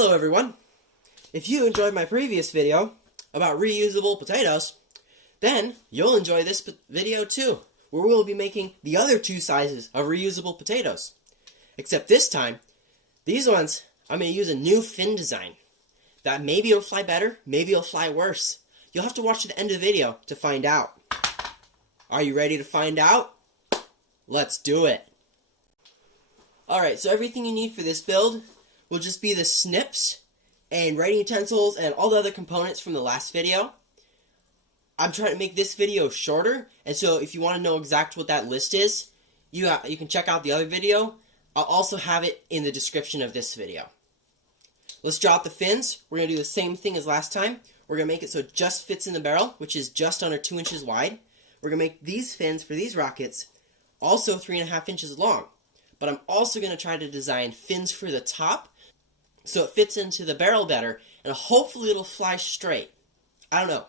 Hello everyone! If you enjoyed my previous video about reusable potatoes, then you'll enjoy this video too, where we'll be making the other two sizes of reusable potatoes. Except this time, these ones, I'm going to use a new fin design. That maybe it'll fly better, maybe it'll fly worse. You'll have to watch to the end of the video to find out. Are you ready to find out? Let's do it! Alright, so everything you need for this build will just be the snips and writing utensils and all the other components from the last video. I'm trying to make this video shorter, and so if you want to know exactly what that list is, you can check out the other video. I'll also have it in the description of this video. Let's draw out the fins. We're going to do the same thing as last time. We're going to make it so it just fits in the barrel, which is just under 2 inches wide. We're going to make these fins for these rockets also 3.5 inches long. But I'm also going to try to design fins for the top so it fits into the barrel better, and hopefully it'll fly straight. I don't know.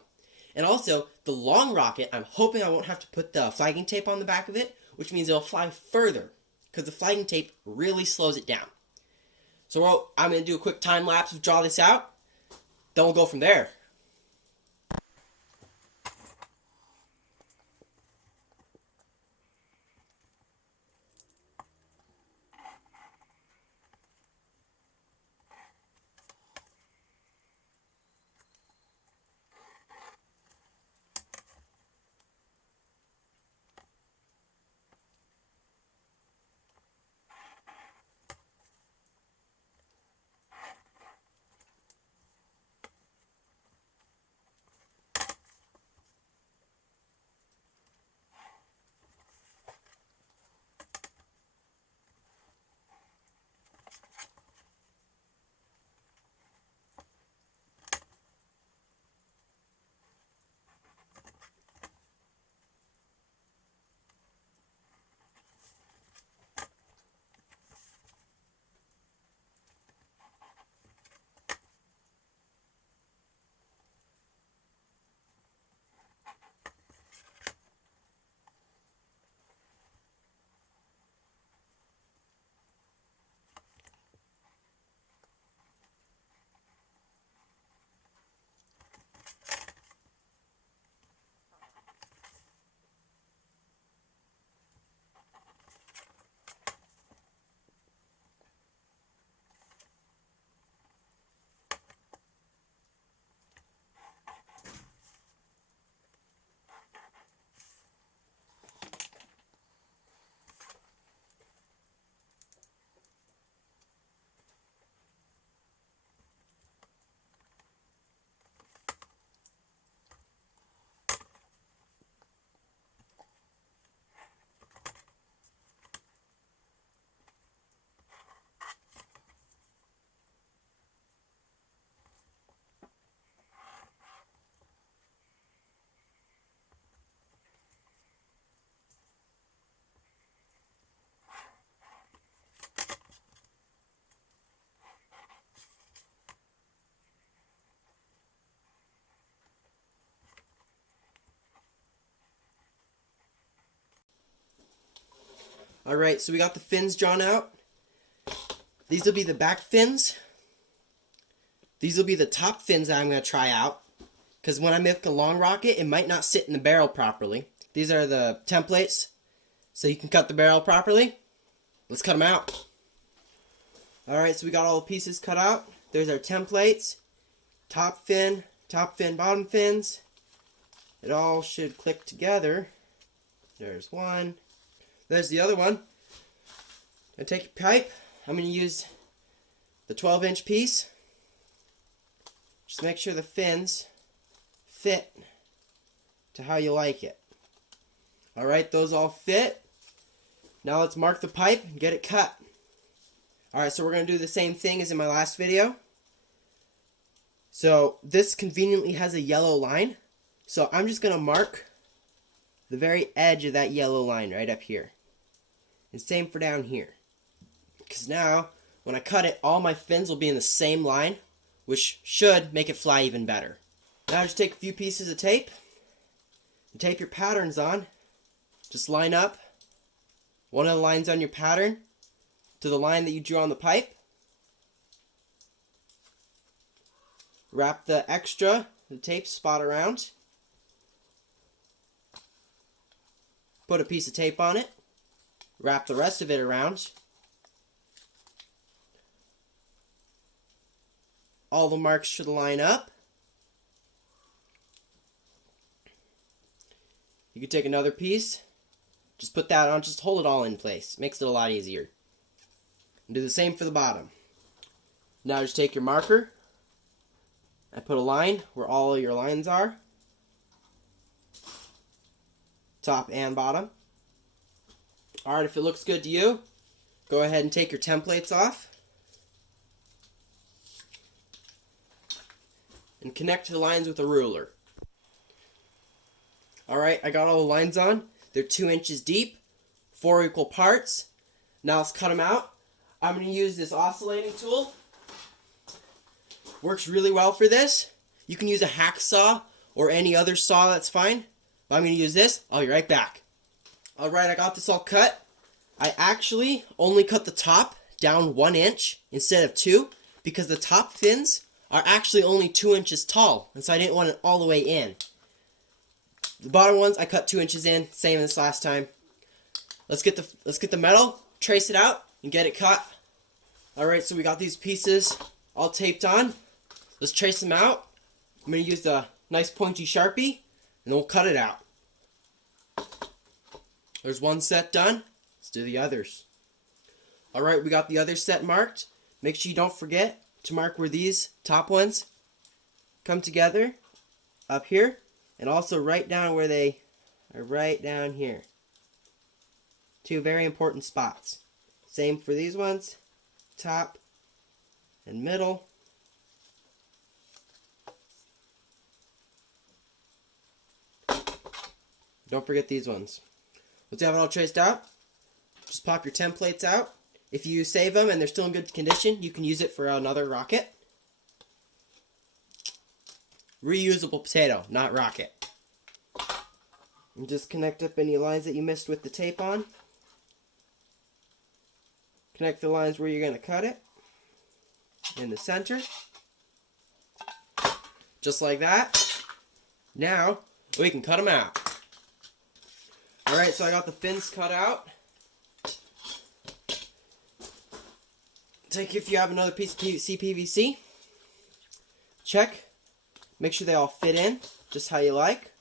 And also, the long rocket, I'm hoping I won't have to put the flagging tape on the back of it, which means it'll fly further, because the flagging tape really slows it down. So I'm going to do a quick time lapse of draw this out, then we'll go from there. Alright, so we got the fins drawn out. These will be the back fins. These will be the top fins that I'm going to try out, because when I make a long rocket, it might not sit in the barrel properly. These are the templates, so you can cut the barrel properly. Let's cut them out. Alright, so we got all the pieces cut out. There's our templates. Top fin, bottom fins. It all should click together. There's one. There's the other one. I take your pipe. I'm going to use the 12-inch piece. Just make sure the fins fit to how you like it. Alright, those all fit. Now let's mark the pipe and get it cut. Alright, so we're going to do the same thing as in my last video. So this conveniently has a yellow line. So I'm just going to mark the very edge of that yellow line right up here. And same for down here. Because now, when I cut it, all my fins will be in the same line, which should make it fly even better. Now just take a few pieces of tape and tape your patterns on. Just line up one of the lines on your pattern to the line that you drew on the pipe. wrap the tape spot around. Put a piece of tape on it. Wrap the rest of it around. All the marks should line up. You can take another piece, just put that on, just hold it all in place. Makes it a lot easier. And do the same for the bottom. Now just take your marker and put a line where all of your lines are. Top and bottom. Alright, if it looks good to you, go ahead and take your templates off. And connect the lines with a ruler. Alright, I got all the lines on. They're 2 inches deep, 4 equal parts. Now let's cut them out. I'm going to use this oscillating tool. Works really well for this. You can use a hacksaw or any other saw, that's fine. But I'm going to use this. I'll be right back. Alright, I got this all cut. I actually only cut the top down 1 inch instead of 2 because the top fins are actually only 2 inches tall, and so I didn't want it all the way in. The bottom ones I cut 2 inches in, same as last time. Let's get the metal, trace it out, and get it cut. Alright, so we got these pieces all taped on. Let's trace them out. I'm going to use the nice pointy Sharpie, and then we'll cut it out. There's one set done. Let's do the others. Alright, we got the other set marked. Make sure you don't forget to mark where these top ones come together up here, and also write down where they are, right down here. 2 very important spots. Same for these ones, top and middle. Don't forget these ones. Once you have it all traced out, just pop your templates out. If you save them and they're still in good condition, you can use it for another rocket. Reusable potato, not rocket. And just connect up any lines that you missed with the tape on. Connect the lines where you're going to cut it. In the center. Just like that. Now, we can cut them out. Alright, so I got the fins cut out. Take if you have another piece of CPVC. Check. Make sure they all fit in, just how you like.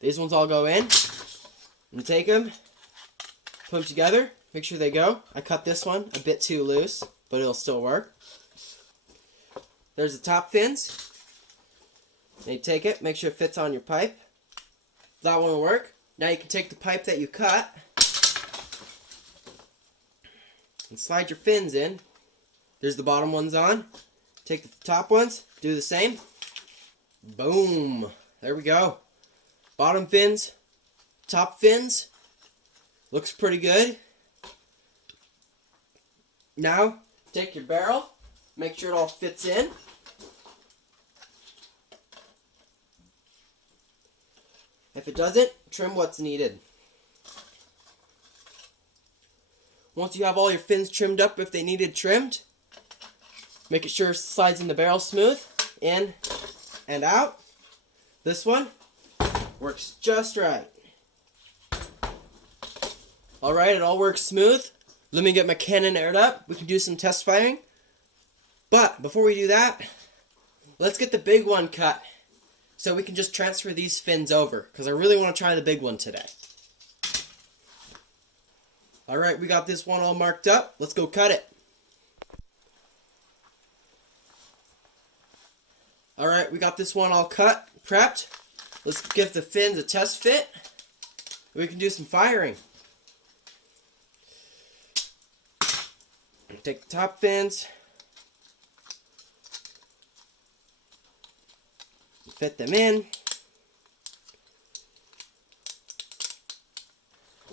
These ones all go in. And take them, put them together, make sure they go. I cut this one a bit too loose, but it'll still work. There's the top fins. Now you take it, make sure it fits on your pipe. That won't work. Now you can take the pipe that you cut and slide your fins in. There's the bottom ones on. Take the top ones, do the same. Boom. There we go. Bottom fins, top fins. Looks pretty good. Now, take your barrel, make sure it all fits in. If it doesn't, trim what's needed. Once you have all your fins trimmed up, if they needed trimmed, make it sure it slides in the barrel smooth, in and out. This one works just right. Alright, it all works smooth. Let me get my cannon aired up. We can do some test firing. But before we do that, let's get the big one cut so we can just transfer these fins over, because I really want to try the big one today. Alright, we got this one all marked up. Let's go cut it. Alright, we got this one all cut, prepped. Let's give the fins a test fit. We can do some firing. Take the top fins. Fit them in.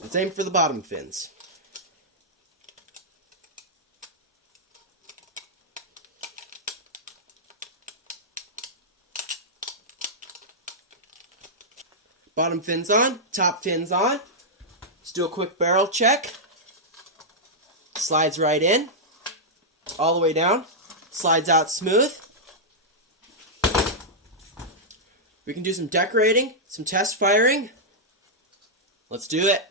And same for the bottom fins. Bottom fins on, top fins on. Let's do a quick barrel check. slides right in, all the way down, slides out smooth. We can do some decorating, some test firing. Let's do it.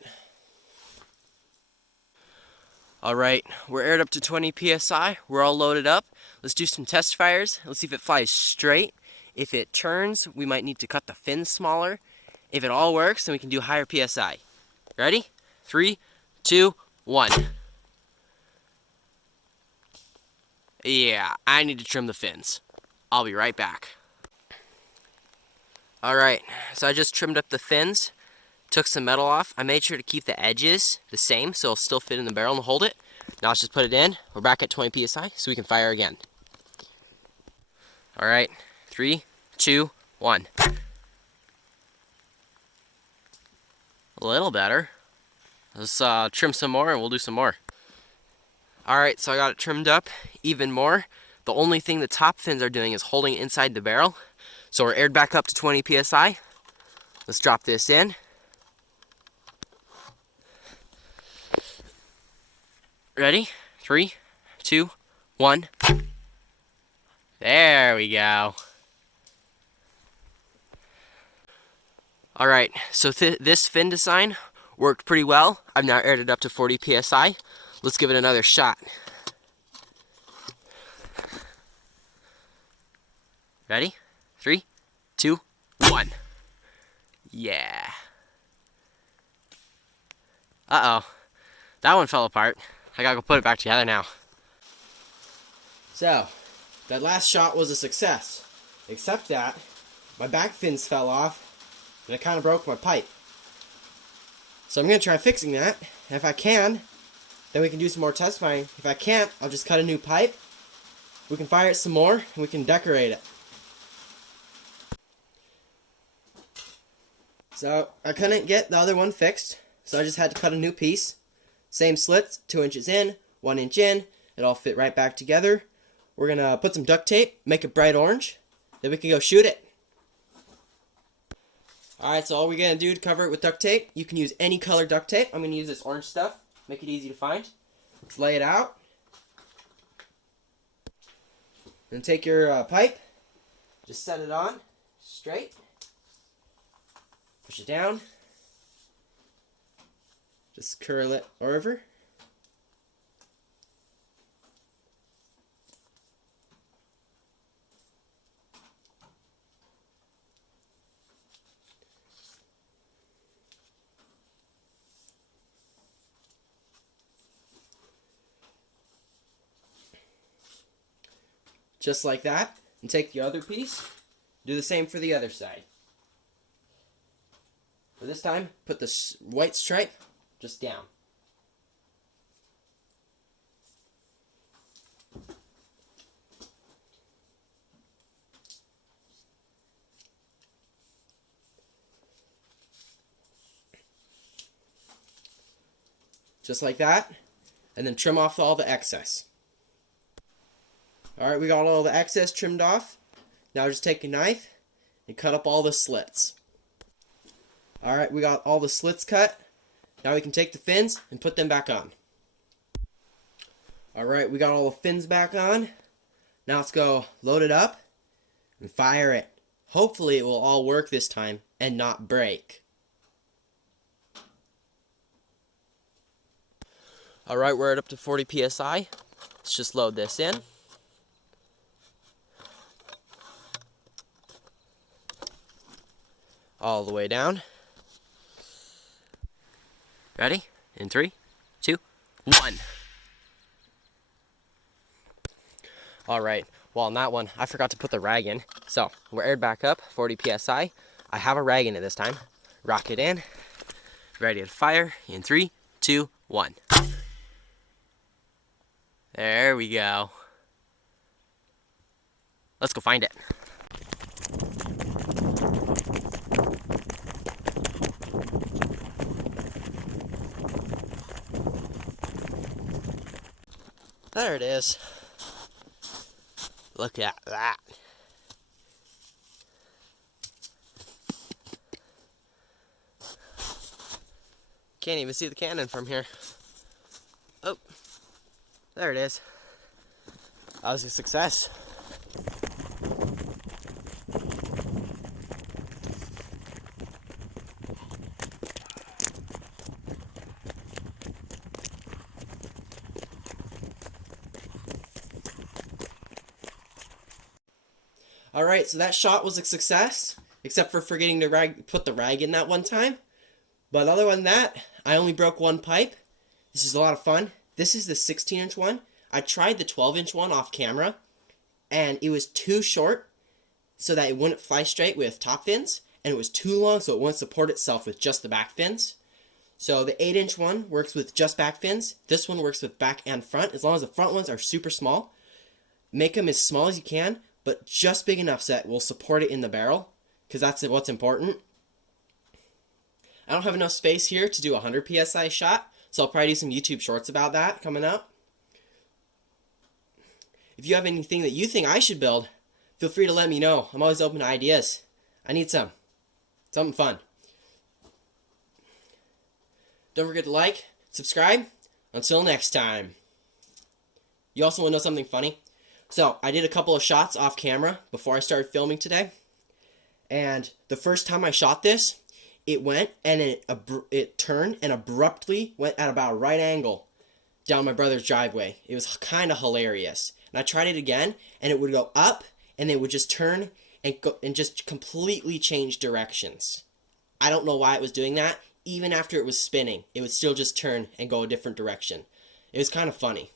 Alright, we're aired up to 20 psi. We're all loaded up. Let's do some test fires. Let's see if it flies straight. If it turns, we might need to cut the fins smaller. If it all works, then we can do higher psi. Ready? 3, 2, 1. Yeah, I need to trim the fins. I'll be right back. Alright, so I just trimmed up the fins, took some metal off. I made sure to keep the edges the same so it'll still fit in the barrel and hold it. Now let's just put it in. We're back at 20 psi so we can fire again. Alright, 3, 2, 1. A little better. Let's trim some more and we'll do some more. Alright, so I got it trimmed up even more. The only thing the top fins are doing is holding it inside the barrel. So we're aired back up to 20 psi. Let's drop this in. Ready? 3, 2, 1. There we go. Alright, so this fin design worked pretty well. I've now aired it up to 40 psi. Let's give it another shot. Ready? 3, 2, 1. Yeah. Uh-oh. That one fell apart. I gotta go put it back together now. So, that last shot was a success. Except that my back fins fell off and it kind of broke my pipe. So I'm gonna try fixing that. And if I can, then we can do some more test firing. If I can't, I'll just cut a new pipe. We can fire it some more and we can decorate it. So I couldn't get the other one fixed, so I just had to cut a new piece. Same slits, 2 inches in, 1 inch in. It all fit right back together. We're gonna put some duct tape, make it bright orange, then we can go shoot it. Alright, so all we're gonna do to cover it with duct tape, you can use any color duct tape. I'm gonna use this orange stuff, make it easy to find. Let's lay it out. Then take your pipe, just set it on straight. Push it down. Just curl it over. Just like that. And take the other piece. Do the same for the other side. For this time, put the white stripe just down. Just like that. And then trim off all the excess. Alright, we got all the excess trimmed off. Now just take a knife and cut up all the slits. Alright, we got all the slits cut. Now we can take the fins and put them back on. Alright, we got all the fins back on. Now let's go load it up and fire it. Hopefully it will all work this time and not break. Alright, we're at up to 40 psi. Let's just load this in. All the way down. Ready? In 3, 2, 1. Alright, well on that one, I forgot to put the rag in. So, we're aired back up, 40 psi. I have a rag in it this time. Rock it in. Ready to fire. In 3, 2, 1. There we go. Let's go find it. There it is. Look at that. Can't even see the cannon from here. Oh, There it is. That was a success. Alright, so that shot was a success, except for forgetting to put the rag in that one time. But other than that, I only broke one pipe. This is a lot of fun. This is the 16-inch one. I tried the 12-inch one off camera, and it was too short so that it wouldn't fly straight with top fins, and it was too long so it wouldn't support itself with just the back fins. So the 8-inch one works with just back fins. This one works with back and front, as long as the front ones are super small. Make them as small as you can, but just big enough so that will support it in the barrel, because that's what's important. I don't have enough space here to do a 100 PSI shot, so I'll probably do some YouTube shorts about that coming up. If you have anything that you think I should build, feel free to let me know. I'm always open to ideas. I need something fun. Don't forget to like, subscribe. Until next time. You also want to know something funny? So, I did a couple of shots off camera before I started filming today. And the first time I shot this, it went and it turned and abruptly went at about a right angle down my brother's driveway. It was kind of hilarious. And I tried it again, and it would go up, and it would just turn and go and just completely change directions. I don't know why it was doing that. Even after it was spinning, it would still just turn and go a different direction. It was kind of funny.